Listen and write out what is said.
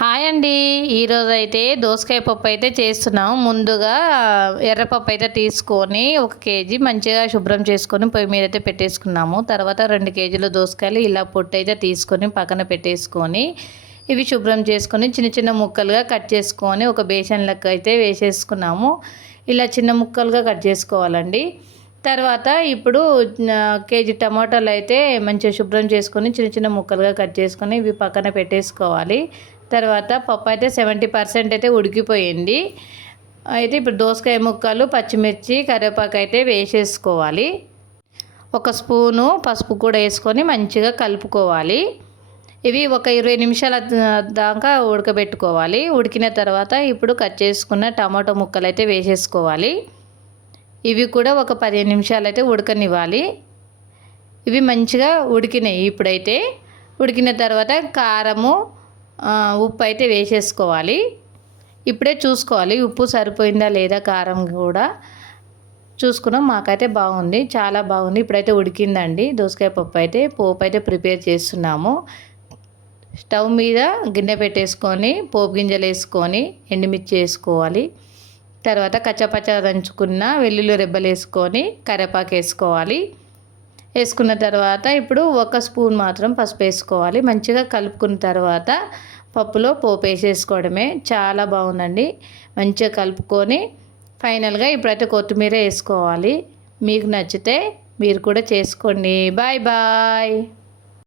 Hi అండి. ఈరోజైతే దోసకాయ పప్పు అయితే చేస్తున్నాం. ముందుగా ఎర్రపప్పు అయితే తీసుకొని 1 కేజీ మంచిగా శుభ్రం చేసుకొని పొయ్యి మీద అయితే పెట్టేసుకున్నాము. తర్వాత 2 కేజీల దోసకాయలు ఇలా పొట్టు అయితే తీసుకొని పక్కన పెట్టేసుకొని ఇవి శుభ్రం చేసుకొని చిన్న చిన్న ముక్కలుగా కట్ చేసుకొని ఒక బేసన్లకు అయితే వేసేసుకున్నాము. ఇలా చిన్న ముక్కలుగా కట్ చేసుకోవాలండి. తర్వాత ఇప్పుడు కేజీ టమాటాలు అయితే మంచిగా శుభ్రం చేసుకొని చిన్న చిన్న ముక్కలుగా కట్ చేసుకొని ఇవి పక్కన పెట్టేసుకోవాలి. తర్వాత పప్పు అయితే 70% అయితే ఉడికిపోయింది. అయితే ఇప్పుడు దోసకాయ ముక్కలు, పచ్చిమిర్చి, కరివేపాకు అయితే వేసేసుకోవాలి. 1 స్పూను పసుపు కూడా వేసుకొని మంచిగా కలుపుకోవాలి. ఇవి ఒక 20 నిమిషాల దాకా ఉడకబెట్టుకోవాలి. ఉడికిన తర్వాత ఇప్పుడు కట్ చేసుకున్న టమాటో ముక్కలు అయితే వేసేసుకోవాలి. ఇవి కూడా ఒక 15 నిమిషాలు అయితే ఉడకనివ్వాలి. ఇవి మంచిగా ఉడికినాయి. ఇప్పుడైతే ఉడికిన తర్వాత కారము, ఉప్పు అయితే వేసేసుకోవాలి. ఇప్పుడే చూసుకోవాలి ఉప్పు సరిపోయిందా లేదా, కారం కూడా చూసుకున్నాం. మాకైతే బాగుంది, చాలా బాగుంది. ఇప్పుడైతే ఉడికిందండి దోసకాయ పప్పు అయితే. పోపు అయితే ప్రిపేర్ చేస్తున్నాము. స్టవ్ మీద గిన్నె పెట్టేసుకొని పోపు గింజలు వేసుకొని ఎండుమిర్చి వేసుకోవాలి. తర్వాత కచ్చపచ్చ దంచుకున్న వెల్లుల్లి రెబ్బలు వేసుకొని కరివేపాకు వేసుకోవాలి. వేసుకున్న తర్వాత ఇప్పుడు 1 స్పూన్ మాత్రం పసుపు వేసుకోవాలి. మంచిగా కలుపుకున్న తర్వాత పప్పులో పోపు వేసేసుకోవడమే. చాలా బాగుందండి. మంచిగా కలుపుకొని ఫైనల్గా ఇప్పుడైతే కొత్తిమీర వేసుకోవాలి. మీకు నచ్చితే మీరు కూడా చేసుకోండి. Bye bye.